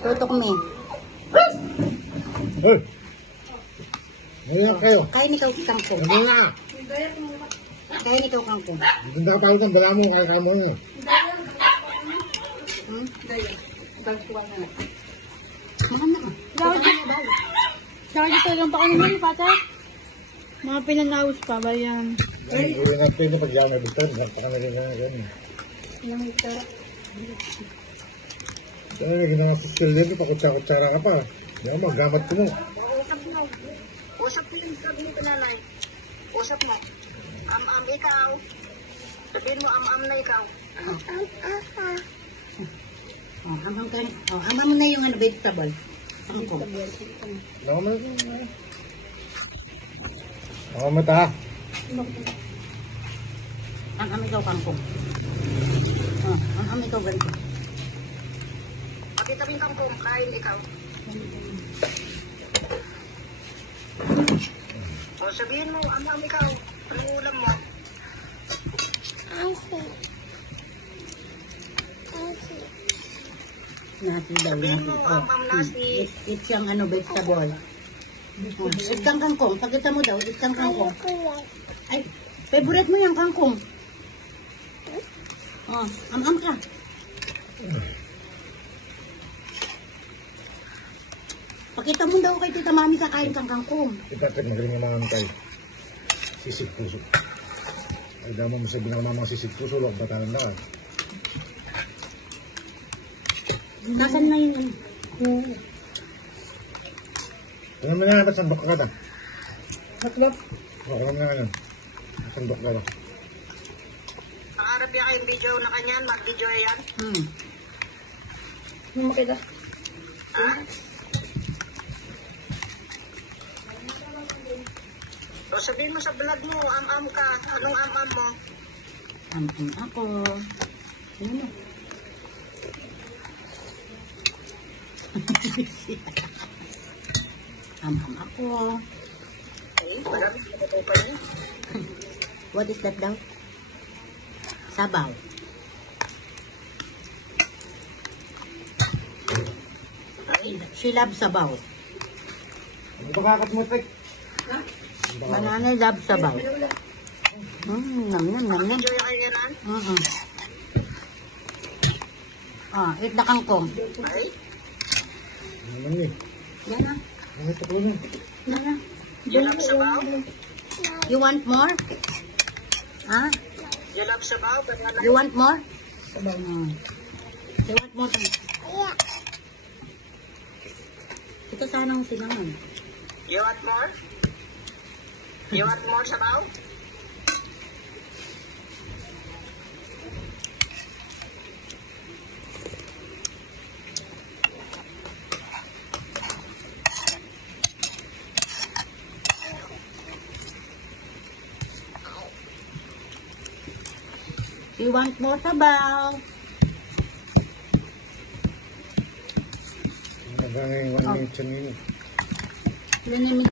Tutok me. Hoy! Ngayon kayo. Kain ikaw kangkong. Ano na? Kain ikaw kangkong. Hindi na pala itong dala mo. Kaya mo na. Makan na ka. Saka dito lang pa kayo naman, pata. Mga pinanaus pa ba yan? Uwi natin yung pag-yama dito. Napaka na rin na gano'n. Ilang ito? Kaya na ginawa sa skill dito. Pakutsa-kutsara ka pa. Hindi mo, gamat ko mo. Usap mo. Usap mo yung sabi ni nanay. Usap mo. Am-am ikaw. Sabihin mo am-am na ikaw. Am-am ka. Am-am mo na yung vegetable. Kangkong. Ako mata. Am-am ikaw kangkong. Am-am ikaw ganito. Pakita mo yung kangkong. Kain ikaw. O sabihin mo, am-am ikaw. Anong ulam mo? Nasi daw, Sabihin nasi. mo, am-am nasi. It's yung ano, vegetable. It's kang kangkong. Pakita mo daw, it's kang kangkong. Ay, favorite mo yung kangkong. Oh, am-am ka. Pakita mo daw kay Tita Mami kakain kang kangkong. Ipatik magaling yung mga antay. Sisig puso. Ay damo mo sabi ng mga sisig puso. Huwag batalan na. Nasaan na yun? Ano mo na, ba't sandok ka ta? Hatlop. Huwag ka na nga yan. Sandok ka ba? Nakaharap niya kayong video na kanyan, mag-video yan. Hindi makita. Ha? O sabihin mo sa vlog mo, am-am ka. Anong am-am mo? Am-am ako. Ano na? Am-am ako. Eh, parang ito pa niya. What is that daw? Sabaw. She loves sabaw. Ano ito kakat mo, Tek? Banana loves sabaw. Nam nam nam nam. Enjoy kayo yan. Eat the kangkong. Ay, Ano naman eh? Yan na. Ano ito ko na? Yan na. you love sabaw? You want more? Ha? You love sabaw? Banana? You want more? You want more? Ito sanang sinangan. You want more? You want more sabaw? You want more sabaw? Hanggang 1 minute siya nini. Yan yung